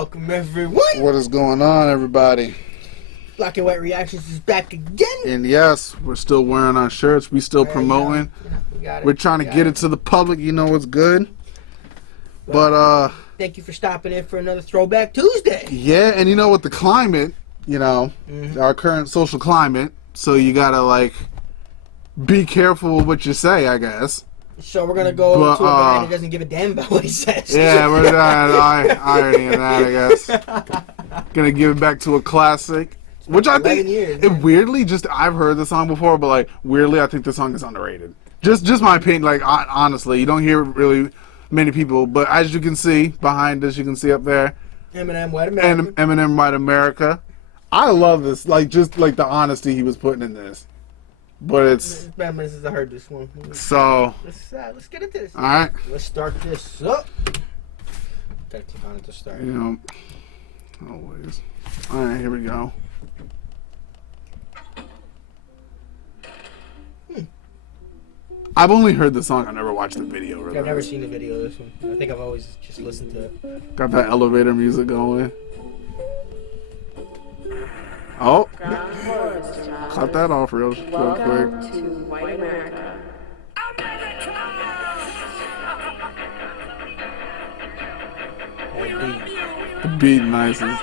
Welcome, everyone. What is going on, everybody? Black and White Reactions is back again. And yes, we're still wearing our shirts. We still promoting. We're trying to get it to the public. You know what's good. But thank you for stopping in for another Throwback Tuesday. Yeah, and you know what, the climate, our current social climate, so you gotta like be careful with what you say, I guess. So we're gonna go to a guy who doesn't give a damn about what he says. Yeah, we're irony in that, I guess. Gonna give it back to a classic, which I think weirdly, I've heard the song before, but like weirdly, I think the song is underrated. Just my opinion. Like honestly, you don't hear really many people, but as you can see behind us, you can see up there, Eminem, White America. Eminem, White America. I love this, just the honesty he was putting in this. But it's bad since I heard this one. So let's get into this. All right, let's start this up. Gotta keep on it to start. Always. All right, here we go. I've only heard the song. I never watched the video. Really. I've never seen the video of this one. I think I've always just listened to it. Got that elevator music going. Oh, cut that off real quick. Welcome to White America. The beat nice. I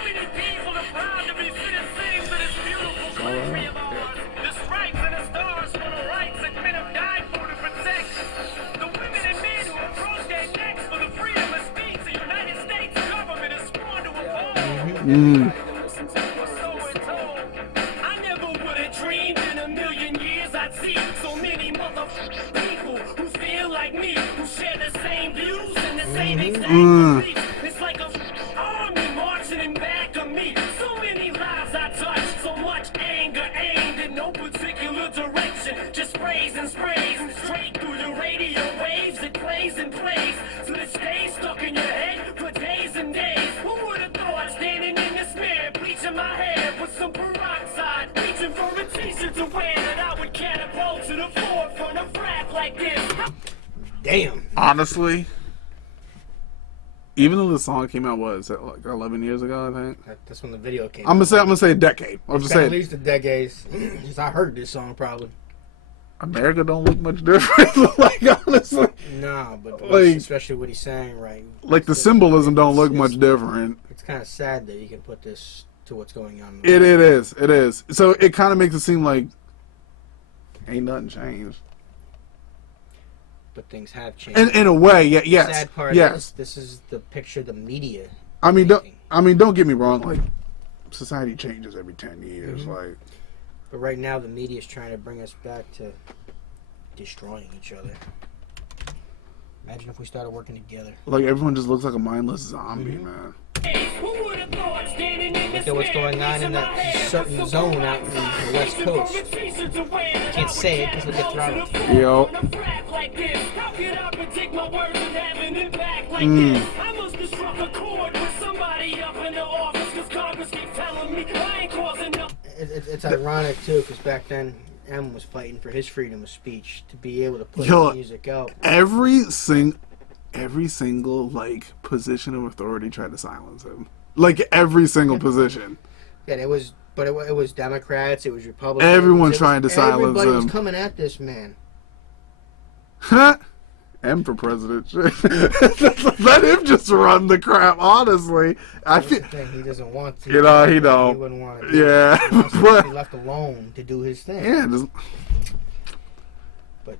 never would have dreamed in a million years I'd see so many motherfucking people who feel like me, who share the same views and the same exact beliefs. It's like a army marching in back of me. So many lives I touched, so much anger aimed in no particular direction. Just sprays and sprays and straight through the radio waves. It plays and plays till it stays stuck in your head for days and days. Who would have thought standing in this mirror, bleaching my hair with some peroxide, reaching for a t-shirt to wear that I would catapult to the forefront of rap like this. Damn. Honestly, even though the song came out, what is it, like 11 years ago, I think? That's when the video came I'm out. gonna say a decade. I'll just say at least a decade. Since I heard this song, probably. America don't look much different. Like, honestly. Nah, but like, especially what he's saying, right? Like, the symbolism don't look much different. It's kind of sad that you can put this to what's going on. It is. So it kind of makes it seem like ain't nothing changed. But things have changed. In a way, yes. The sad part is this is the picture the media. Don't get me wrong. Like, society changes every 10 years. Like, but right now the media is trying to bring us back to destroying each other. Imagine if we started working together. Like, everyone just looks like a mindless zombie, man. Look at what's going on in that certain zone out in the West Coast. I can't say it because we'll get throttled. Yo. It's ironic too, because back then M was fighting for his freedom of speech to be able to put his music out. Every single like position of authority tried to silence him. Like, every single position. Yeah, it was Democrats, it was Republicans. Everyone trying to silence him. Everybody was coming at this man. M for president. Let him just run the crap. Honestly, I feel he doesn't want to. He don't. He wouldn't want to. Yeah, he wants to be left alone to do his thing. Yeah. But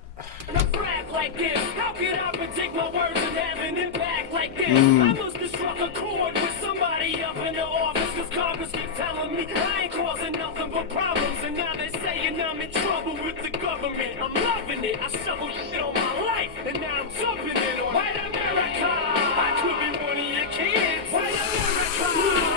like this, how could I predict my words and have an impact like this? I must have struck a chord with somebody up in the office, cause Congress keeps telling me I ain't causing nothing but problems, and now they're saying I'm in trouble with the government. I'm loving it. I shoveled shit on my life, and now I'm jumping in on White America. I could be one of your kids. White America.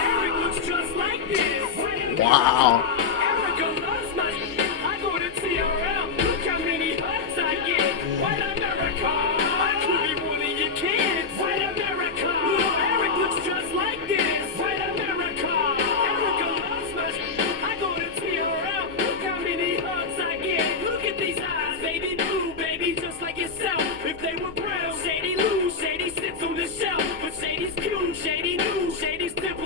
Eric looks just like this. Wow. Erica loves my shit. I go to TRL. Look how many hugs I get. White America. I could be one of your kids. White America. Eric looks just like this. White America. Erica loves my shit. I go to TRL. Look how many hugs I get. Look at these eyes, baby. Blue, baby, just like yourself. If they were brown, Shady lose. Shady sits on the shelf. But Shady's cute. Shady new. Shady's different.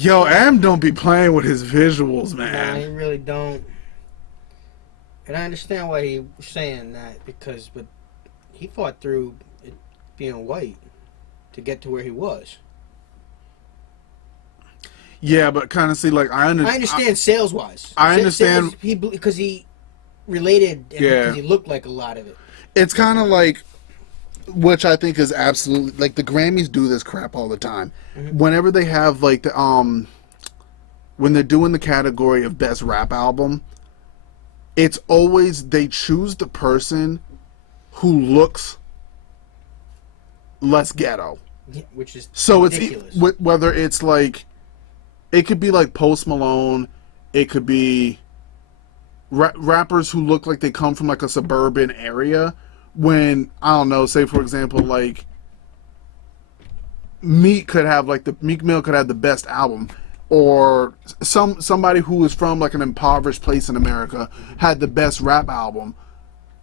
Yo, Am don't be playing with his visuals, Nah, man. he really don't. And I understand why he was saying that but he fought through it being white to get to where he was. Yeah, but kind of see, like, I understand sales wise. I understand because he related. Yeah. Because he looked like a lot of it. It's kind of like, which I think is absolutely, like, the Grammys do this crap all the time. Mm-hmm. Whenever they have, like, when they're doing the category of best rap album, it's always they choose the person who looks less ghetto. Yeah, which is So ridiculous. it's whether it's like, it could be like Post Malone, it could be rappers who look like they come from like a suburban area. When, I don't know, say for example, like Meek Mill could have the best album, or somebody who is from like an impoverished place in America had the best rap album,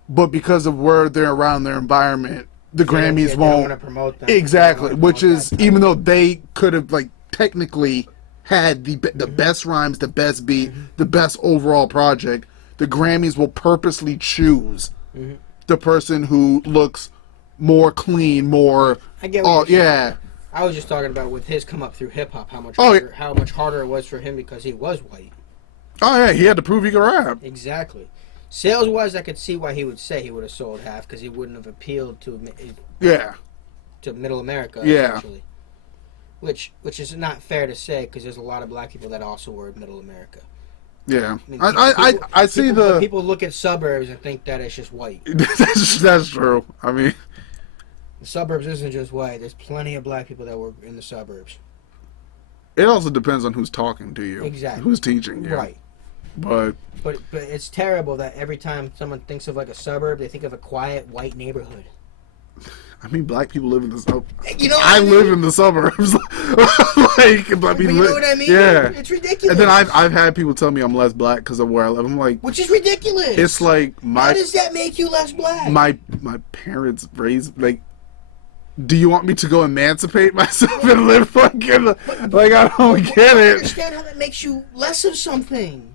but because of where they're around their environment, the Grammys they don't won't wanna promote them. exactly. They don't wanna Which promote is, that. even though they could have like technically had the best rhymes, the best beat, the best overall project, the Grammys will purposely choose the person who looks more clean, more. I get what you're saying. Yeah. I was just talking about with his come up through hip hop, how much harder it was for him because he was white. Oh yeah, he had to prove he could rap. Exactly. Sales wise, I could see why he would say he would have sold half because he wouldn't have appealed to Middle America. Yeah. Essentially. Which is not fair to say because there's a lot of black people that also were in Middle America. Yeah, I mean, I see the people look at suburbs and think that it's just white. that's true. I mean, The suburbs isn't just white. There's plenty of black people that were in the suburbs. it also depends on who's talking to you, Exactly. who's teaching you, Right. But But it's terrible that every time someone thinks of like a suburb, they think of a quiet white neighborhood. I mean, black people live in the suburbs. You know what I I mean? live in the suburbs. Like, But you know what I mean? Yeah, It's ridiculous. and then I've had people tell me I'm less black because of where I live. I'm like, Which is ridiculous. it's like How does that make you less black? my parents raised, like, do you want me to go emancipate myself and live fucking like, I don't get I don't it. understand how that makes you less of something.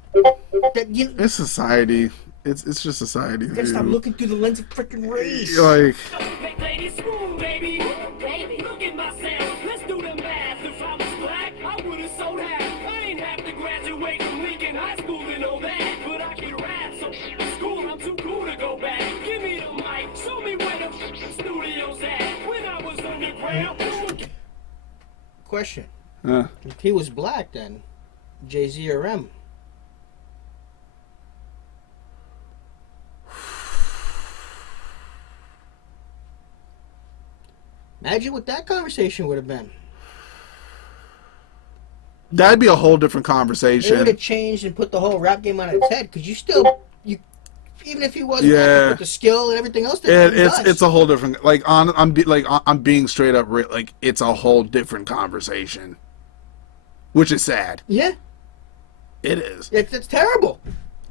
That you It's society. It's just society. gotta stop looking through the lens of freaking race. Like, Make ladies swoon, baby. Look at myself. Let's do the math. If I was black, I would've sold half. I ain't have to graduate from Lincoln High School to know that. But I can rap, so school, I'm too cool to go back. Give me the mic. Show me where the studio's at. When I was underground. Question: uh, if he was black, then Jay-Z or M? Imagine what that conversation would have been. that'd be a whole different It would conversation. have changed and put the whole rap game on its head. Because even if he wasn't Yeah. with the skill and everything else, that he does. It's a whole different, like, I'm being straight up, like, it's a whole different conversation, which is sad. Yeah, It is. it's terrible.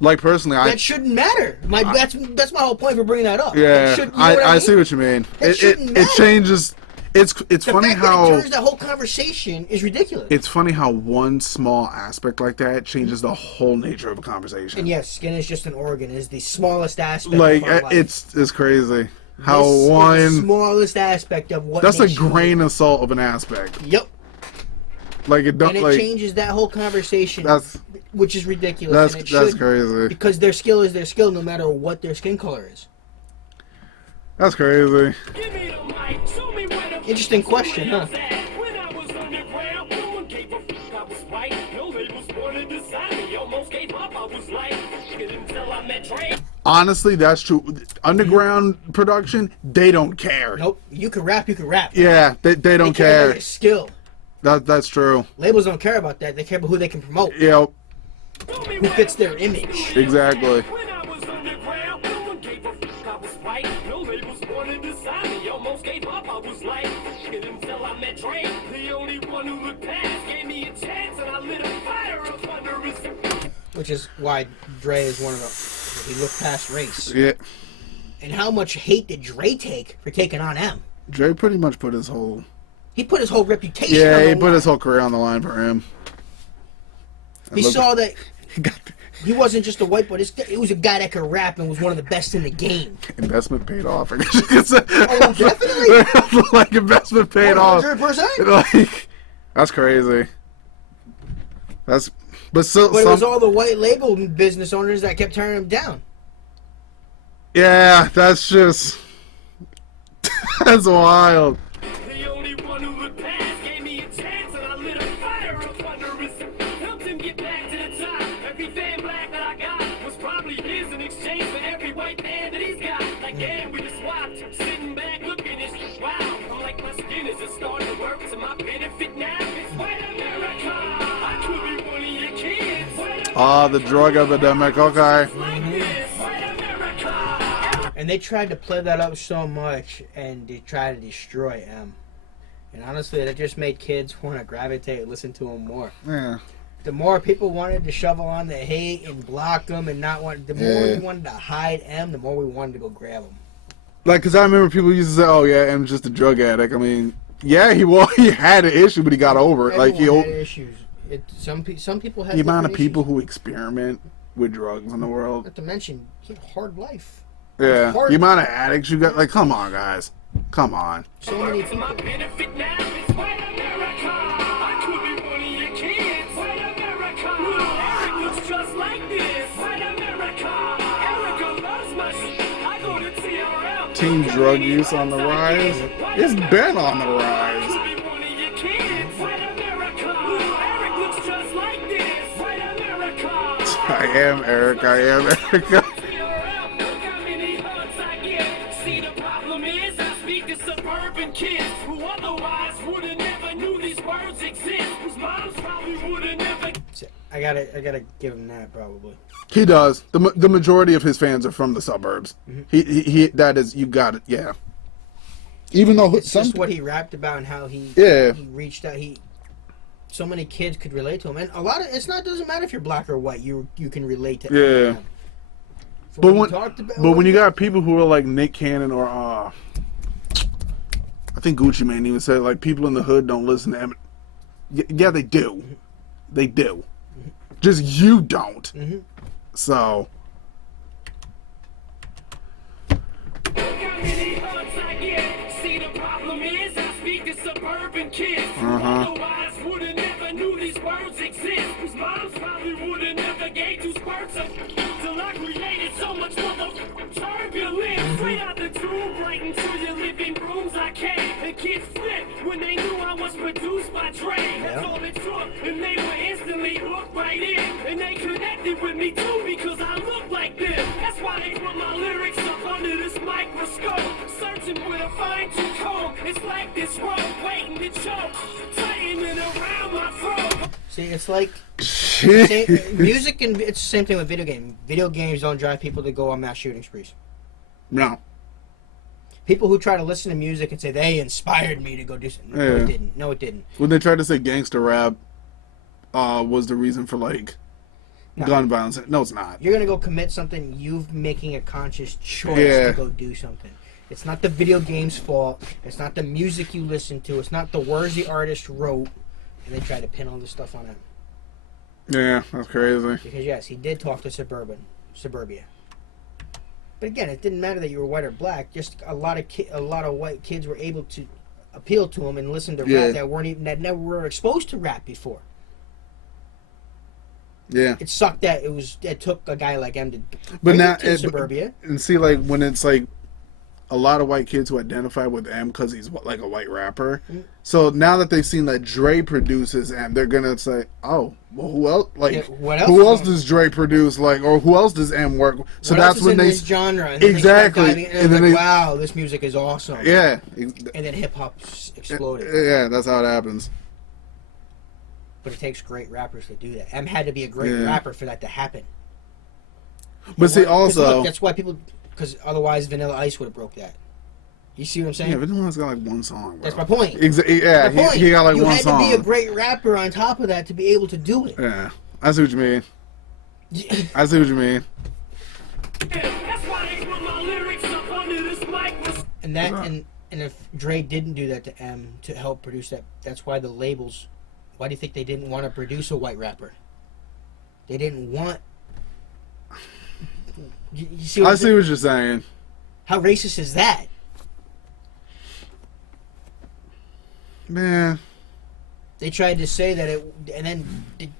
Like, personally, That shouldn't matter. That's my whole point for bringing that up. That yeah, shouldn't- you know what I mean? see what you mean. That shouldn't It matter. changes. It's The funny fact how that it turns that whole conversation is ridiculous. it's funny how one small aspect like that changes the whole nature of a conversation. And yes, skin is just an organ. It is the smallest aspect. Like, of our life. it's crazy how This is the one smallest aspect of what. that's a makes you grain human. of salt of an aspect. Yep. Like, it don't, And it like, changes that whole conversation, that's which is ridiculous. And it that's should, crazy. because their skill is their skill, no matter what their skin color is. That's crazy. Give me the mic. Show me where the Interesting question, huh? When I was underground, no one gave a fuck. I was white. No labels wanted to sign me. Almost gave up. I was like, until I met Dre. Honestly, that's true. Underground production, they don't care. Nope. You can rap. You can rap. Yeah, they don't care about care. your skill. That's true. Labels don't care about that. They care about who they can promote. Yep, Who fits their image. exactly. When I was underground, no one gave a fuck. I was white. No labels wanted to sign me. Almost gave up. I was like, until I met Dre. The only one who looked past gave me a chance, and I lit a fire up under his. Which is why Dre is one of the. He looked past race. Yeah, And how much hate did Dre take for taking on M? Dre pretty much put his whole He put his whole reputation on he the put line. his whole career on the line for him. He saw that He got he wasn't just a white boy. It was a guy that could rap and was one of the best in the game. investment paid off. I guess you could say. Oh, definitely. Like investment paid off. 100%. Like that's crazy. But it was all the white label business owners that kept turning him down. Yeah, that's just that's wild. The only one who would pass gave me a chance, and I lit a fire up under his. Helped him get back to the top. Every fan black that I got was probably his in exchange for every white man that he's got. Like, yeah, we just swapped. Sitting back looking at this. Wow, I'm like, my skin is starting to work to my benefit now. It's white America. I could be one of your kids. The drug epidemic. Okay. Like this. White America. And they tried to play that up so much, and they tried to destroy M. And honestly, that just made kids want to gravitate and listen to him more. Yeah. The more people wanted to shovel on the hate and block them and not want, the more we wanted to hide M, the more we wanted to go grab him. Like, cause I remember people used to say, "Oh yeah, M's just a drug addict." I mean, yeah, he had an issue, but he got over it. Like Everyone had issues. Some people had the amount of different people issues. who experiment with drugs in the world. Not to mention, he had a hard life. Yeah, hard. the amount of addicts you got. Like, come on, guys, come on. So many To my people. benefit now, it's white America. I could be one of your kids. White America. Eric looks just like this. White America. Erica loves my shit. I go to TRL. Teen drug use on the rise. It's been on the rise. I could be one of your kids. White America. Eric looks just like this. White America. I am Eric. I am Erica. TRL, look how many hugs I get. See, the problem is I speak to suburban kids who otherwise would have never knew these words exist. Whose moms probably would have never. I gotta give him that probably. He does. The majority of his fans are from the suburbs. He that is, you got it. Yeah. Even though It's just what he rapped about and how he he reached out. So many kids could relate to him, and a lot of doesn't matter if you're black or white. You can relate to Yeah. Eminem. But when you got people who are like Nick Cannon or I think Gucci Mane even said, like, people in the hood don't listen to Eminem. Yeah, they do. They do. Just you don't. So. Look how many hugs I get. See, the problem is I speak to suburban kids who otherwise would have never knew these words exist. Whose moms probably would have never gave two squirts of till I created so much motherfucking turbulence. Straight out the tube, right into your living rooms I came. And kids flipped when they knew I was produced by Dre. That's all it took, and they were instantly hooked right in. And they connected with me too because I look like this. That's why they put my lyrics up under this microscope. Searching with a fine-tooth comb. It's like this rope waiting to choke. Tightening around my throat. See, it's like Shit. music, and it's the same thing with video games. Video games don't drive people to go on mass shooting sprees. No. People who try to listen to music and say they inspired me to go do something. No, Yeah. it didn't. No, it didn't. When they tried to say gangster rap was the reason for, like, No. gun violence. No, it's not. You're gonna go commit something. You're making a conscious choice Yeah. to go do something. It's not the video game's fault. It's not the music you listen to. It's not the words the artist wrote. And they try to pin all this stuff on him. Yeah, that's crazy. Because yes, he did talk to suburbia. But again, it didn't matter that you were white or black. Just a lot of white kids were able to appeal to him and listen to Yeah. rap that never were exposed to rap before. Yeah. It sucked that it took a guy like him to But bring now, it to suburbia. and see, like, when it's like a lot of white kids who identify with M because he's like a white rapper. So now that they've seen that Dre produces M, they're gonna say, "Oh, well, who else? Like, Yeah, what else who is else on- does Dre produce? Like, or who else does M work?" So What that's else is when in they this genre. And then exactly, they start diving in, and then like, they wow, this music is awesome. yeah, And then hip hop exploded. yeah, that's how it happens. But it takes great rappers to do that. M had to be a great Yeah. rapper for that to happen. But see, 'Cause also, look, that's why people, because otherwise Vanilla Ice would have broke that. You see what I'm saying? yeah, Vanilla's got like one song. Bro. That's my point. Yeah, My point. he got like you one had song. to be a great rapper on top of that to be able to do it. Yeah, I see what you mean. I see what you mean. That's why they put my lyrics up under this microscope. And that, and if Dre didn't do that to M to help produce that, that's why the labels. Why do you think they didn't want to produce a white rapper? They didn't want. You I see what you're saying. How racist is that? Man. They tried to say that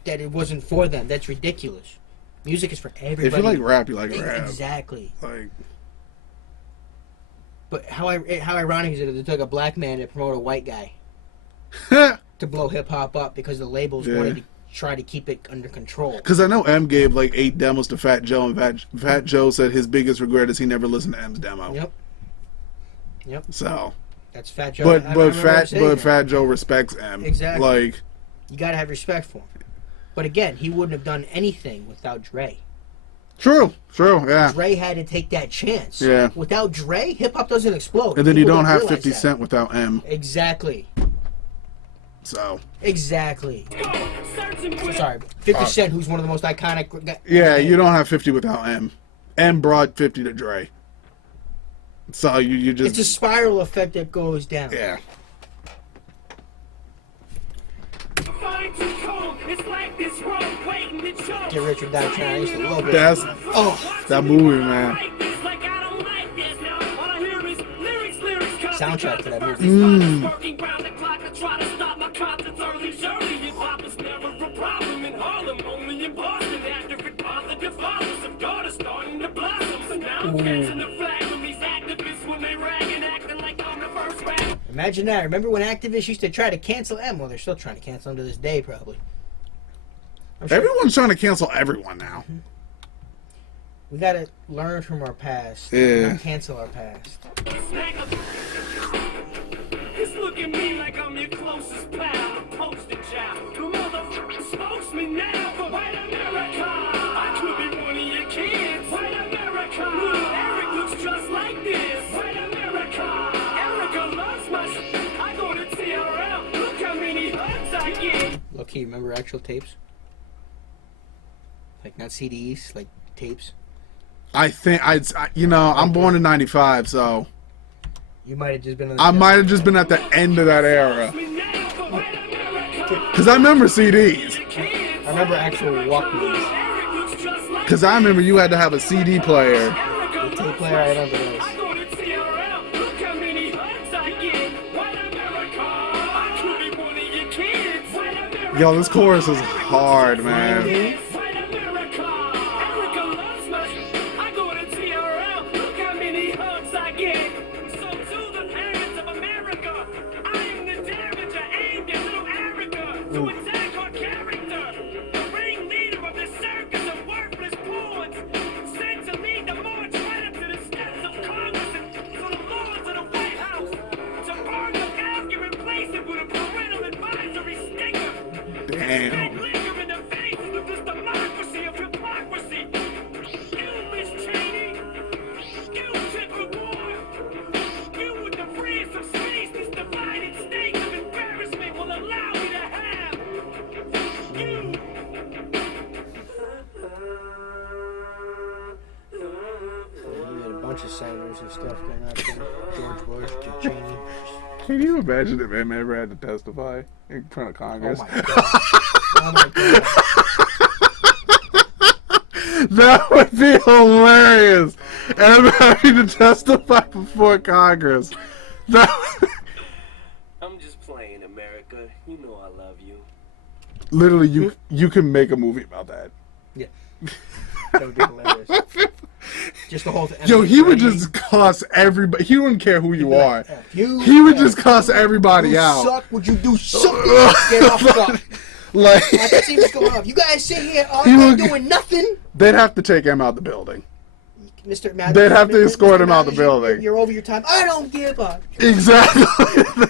that it wasn't for them. That's ridiculous. Music is for everybody. If you like rap, you like rap. Exactly. Like. But how ironic is it that they took a black man to promote a white guy to blow hip hop up because the labels wanted to try to keep it under control. Because I know M gave like 8 demos to Fat Joe, and Fat Joe said his biggest regret is he never listened to M's demo. Yep. So. That's Fat Joe. But Fat Joe respects M. Exactly. Like. You gotta have respect for him. But again, he wouldn't have done anything without Dre. True, yeah. Dre had to take that chance. Yeah. Without Dre, hip hop doesn't explode. And then you don't have 50 Cent without M. Exactly. So. Exactly. Sorry, 50 Cent, who's one of the most iconic. Yeah, you don't have 50 without M. M brought 50 to Dre. So you just. It's a spiral effect that goes down. Yeah. Get Rich or Die Trying. I used to love it. That movie, man. Soundtrack to that movie. Imagine that. Remember when activists used to try to cancel M? Well, they're still trying to cancel him to this day, probably. Sure. Everyone's trying to cancel everyone now. We gotta learn from our past. Yeah. Not cancel our past. Just look at me like I'm your closest pal, the poster child. The motherfucker spokesman now for white America. I could be one of your kids. White America. Little Eric looks just like this. White America. Erica loves my shit. I go to TRL. Look how many hugs I get. Look, you remember actual tapes? Like not CDs, like tapes. I think I'm born in '95, so you might have just been. I might have just been at the end of that era. Because I remember CDs. I remember actual Walkmans. Because I remember you had to have a CD player. The tape player, I remember those. Yo, this chorus is hard, man. Senators and stuff going out there. George Bush, Dick Cheney. Can you imagine if M ever had to testify in front of Congress? Oh my god. Oh my god. That would be hilarious. M having to testify before Congress. I'm just playing, America. You know I love you. Literally, you can make a movie about that. Yeah. That would be hilarious. Just the whole thing. Yo, he would just cuss everybody. He wouldn't care who you are. He would just cuss everybody out. Suck? Would you do something? Get off the like, I can see what's going on. You guys sit here all doing nothing. They'd have to take him out the building. Mr. Madden, they'd have to escort Mr. him out the building. You're over your time. I don't give a. Exactly.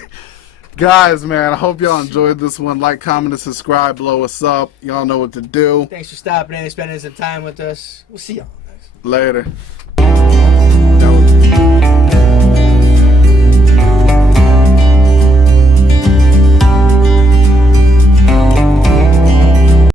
Guys, man, I hope y'all enjoyed this one. Like, comment, and subscribe. Blow us up. Y'all know what to do. Thanks for stopping in and spending some time with us. We'll see y'all next. Later. That was